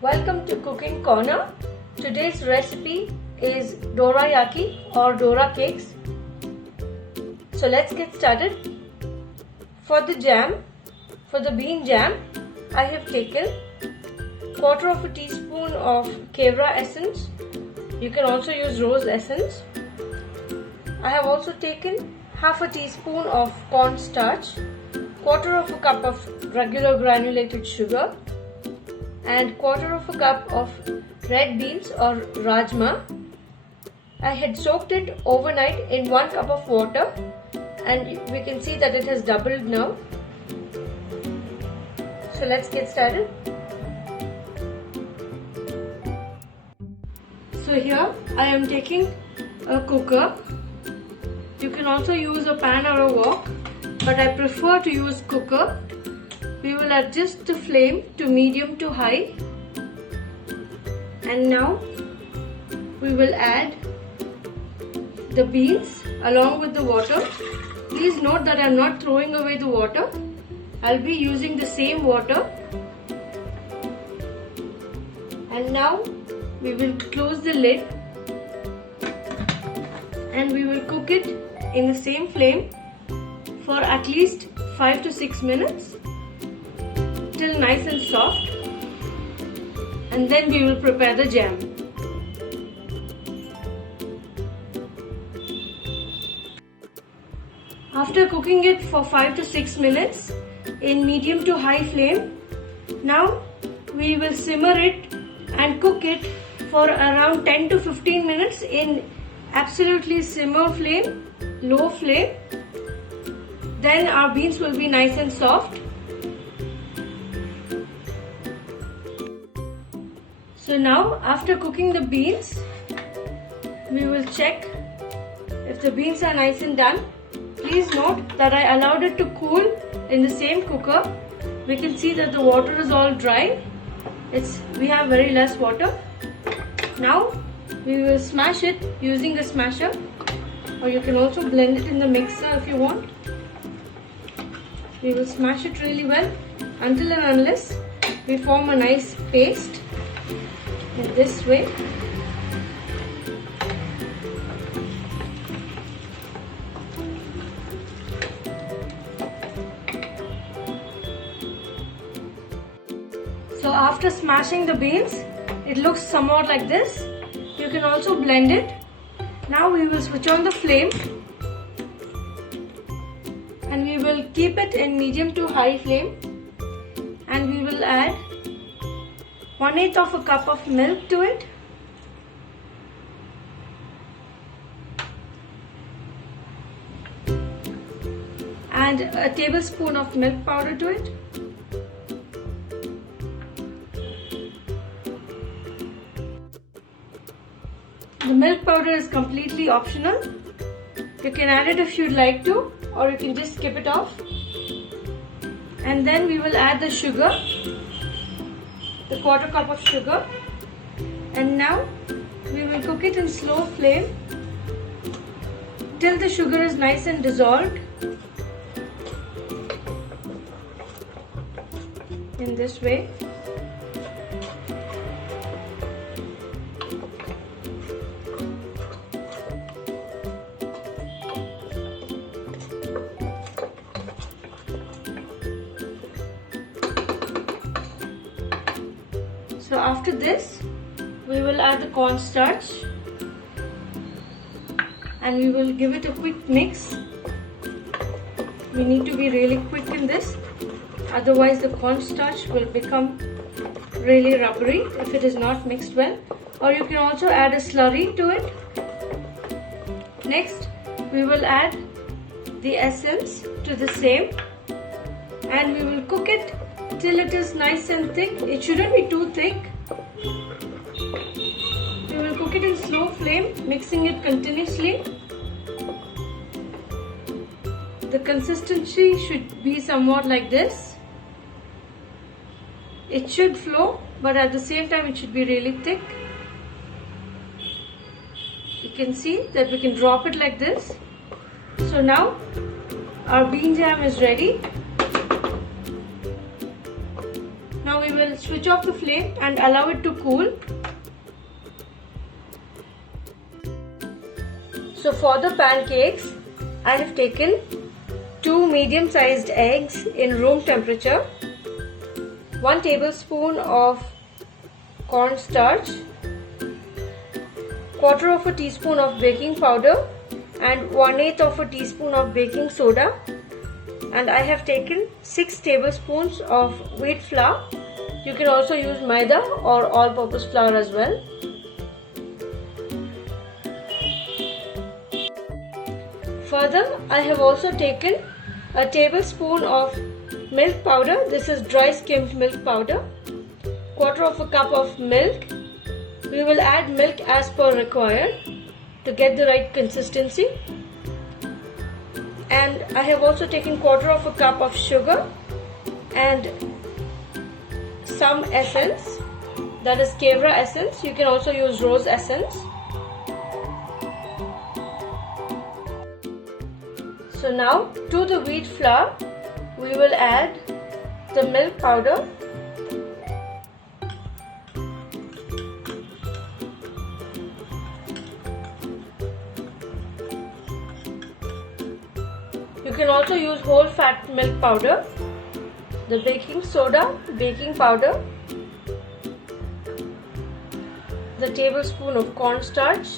Welcome to Cooking Corner. Today's recipe is Dorayaki or Dora cakes. So let's get started. For the jam, for the bean jam, I have taken 1/4 teaspoon of Kevra essence. You can also use rose essence. I have also taken 1/2 teaspoon of cornstarch, 1/4 cup of regular granulated sugar, and 1/4 cup of red beans or rajma. I had soaked it overnight in 1 cup of water, and we can see that it has doubled now. So let's get started. So here I am taking a cooker. You can also use a pan or a wok, but I prefer to use cooker. We will adjust the flame to medium to high, and now we will add the beans along with the water. Please note that I am not throwing away the water. I'll be using the same water, and now we will close the lid and we will cook it in the same flame for at least 5 to 6 minutes till nice and soft, and then we will prepare the jam. After cooking it for 5 to 6 minutes in medium to high flame, now we will simmer it and cook it for around 10 to 15 minutes in absolutely simmer flame, low flame. Then our beans will be nice and soft. So now, after cooking the beans, we will check if the beans are nice and done. Please note that I allowed it to cool in the same cooker. We can see that the water is all dry. We have very less water. Now we will smash it using a smasher, or you can also blend it in the mixer if you want. We will smash it really well until and unless we form a nice paste in this way. So after smashing the beans, it looks somewhat like this. You can also blend it. Now we will switch on the flame and we will keep it in medium to high flame, and we will add 1/8 cup of milk to it. And a tablespoon of milk powder to it. The milk powder is completely optional. You can add it if you'd like to, or you can just skip it off. And then we will add the sugar, the 1/4 cup of sugar, and now we will cook it in slow flame till the sugar is nice and dissolved in this way. So after this, we will add the cornstarch and we will give it a quick mix. We need to be really quick in this, otherwise the cornstarch will become really rubbery if it is not mixed well. Or you can also add a slurry to it. Next, we will add the essence to the same, and we will cook it till it is nice and thick. It shouldn't be too thick. We will cook it in slow flame, mixing it continuously. The consistency should be somewhat like this. It should flow, but at the same time it should be really thick. You can see that we can drop it like this. So now our bean jam is ready. Now we will switch off the flame and allow it to cool. So for the pancakes, I have taken 2 medium-sized eggs in room temperature, 1 tablespoon of cornstarch, 1/4 of a teaspoon of baking powder and 1/8 of a teaspoon of baking soda, and I have taken 6 tablespoons of wheat flour. You can also use maida or all-purpose flour as well. Further, I have also taken a tablespoon of milk powder. This is dry skimmed milk powder. 1/4 of a cup of milk. We will add milk as per required to get the right consistency. And I have also taken 1/4 of a cup of sugar and some essence, that is Kevra essence. You can also use rose essence. So now to the wheat flour we will add the milk powder, you can also use whole fat milk powder, the baking soda, baking powder, the tablespoon of cornstarch,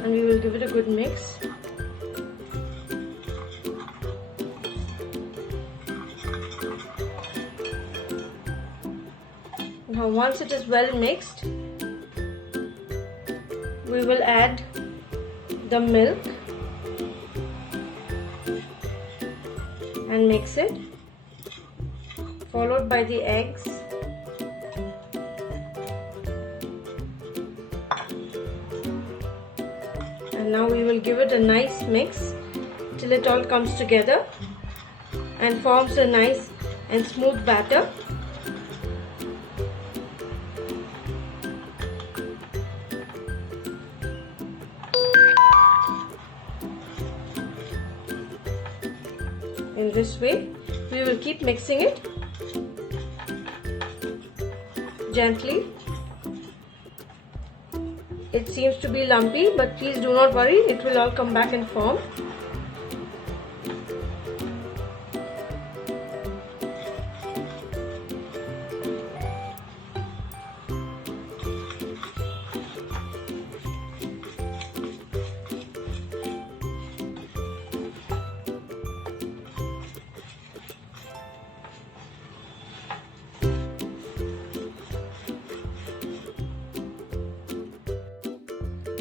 and we will give it a good mix. Now once it is well mixed, we will add the milk and mix it, followed by the eggs. And now we will give it a nice mix till it all comes together and forms a nice and smooth batter. In this way, we will keep mixing it gently. It seems to be lumpy, but please do not worry, it will all come back in form.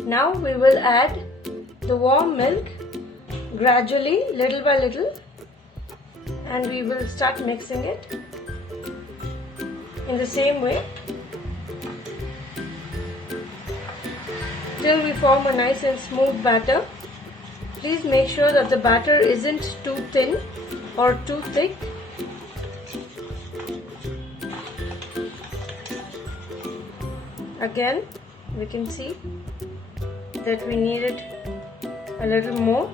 Now we will add the warm milk gradually, little by little, and we will start mixing it in the same way till we form a nice and smooth batter. Please make sure that the batter isn't too thin or too thick. Again, we can see that we need it a little more.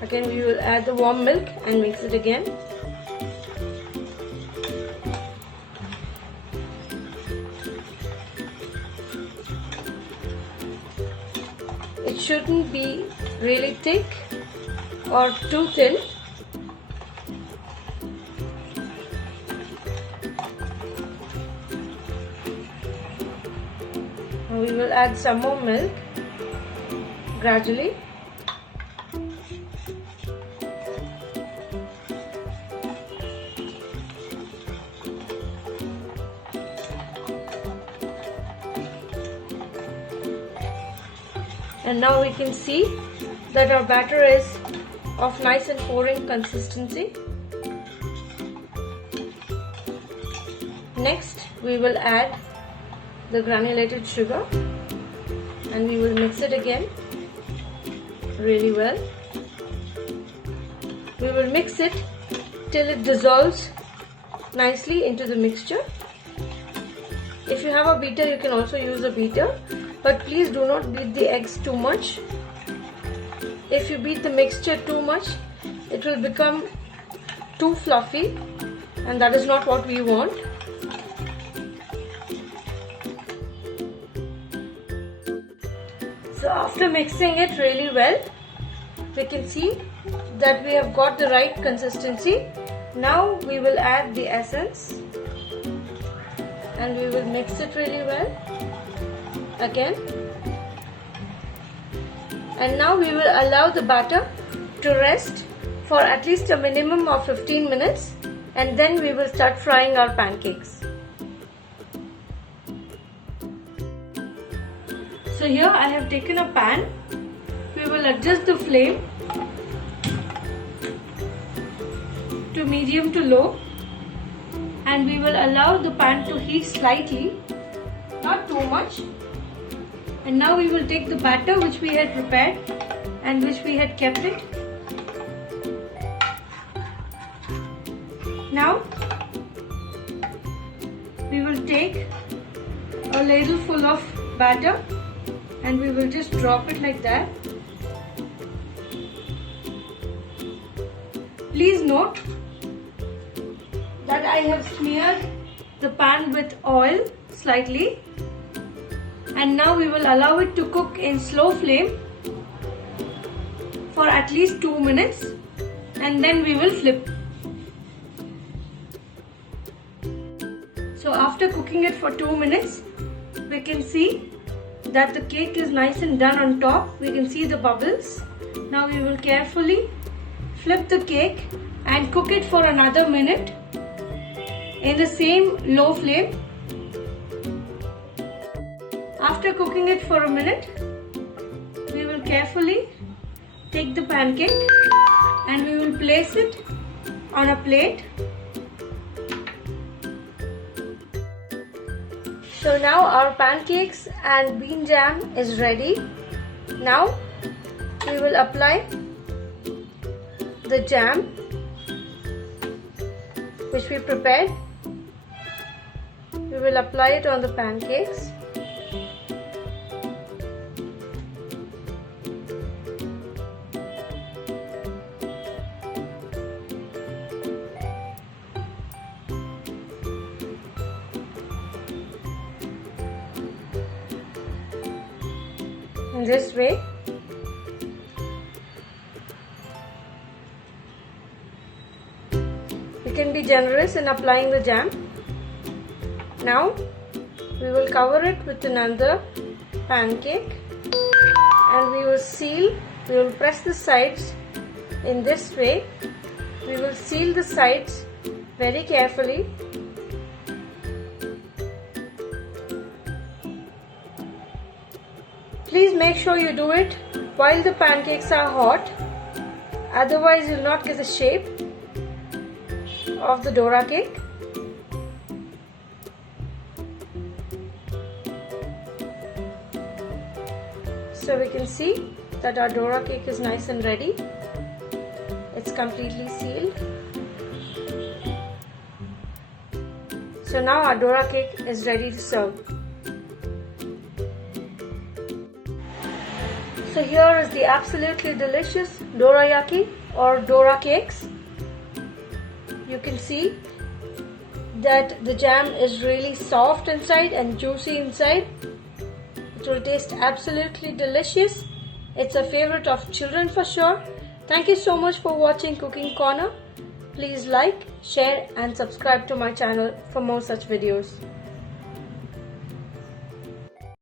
Again, we will add the warm milk and mix it again. It shouldn't be really thick or too thin. We will add some more milk gradually. And now we can see that our batter is of nice and pouring consistency. Next, we will add the granulated sugar and we will mix it again really well. We will mix it till it dissolves nicely into the mixture. If you have a beater, you can also use a beater, but please do not beat the eggs too much. If you beat the mixture too much, it will become too fluffy, and that is not what we want. So after mixing it really well, we can see that we have got the right consistency. Now we will add the essence and we will mix it really well again. And now we will allow the batter to rest for at least a minimum of 15 minutes, and then we will start frying our pancakes. So here I have taken a pan. We will adjust the flame to medium to low, and we will allow the pan to heat slightly, not too much. And now we will take the batter which we had prepared and which we had kept it. Now we will take a ladle full of batter and we will just drop it like that. Please note that I have smeared the pan with oil slightly, and now we will allow it to cook in slow flame for at least 2 minutes, and then we will flip. So after cooking it for 2 minutes, we can see that the cake is nice and done on top. We can see the bubbles. Now we will carefully flip the cake and cook it for another minute in the same low flame. After cooking it for a minute, we will carefully take the pancake and we will place it on a plate. So now our pancakes and bean jam is ready. Now we will apply the jam which we prepared. We will apply it on the pancakes. In this way. You can be generous in applying the jam. Now we will cover it with another pancake and we will seal. We will press the sides in this way. We will seal the sides very carefully. Please make sure you do it while the pancakes are hot, otherwise you will not get the shape of the Dora cake. So we can see that our Dora cake is nice and ready. It's completely sealed. So now our Dora cake is ready to serve. So here is the absolutely delicious dorayaki or Dora cakes. You can see that the jam is really soft inside and juicy inside. It will taste absolutely delicious. It's a favorite of children for sure. Thank you so much for watching Cooking Corner. Please like, share and subscribe to my channel for more such videos.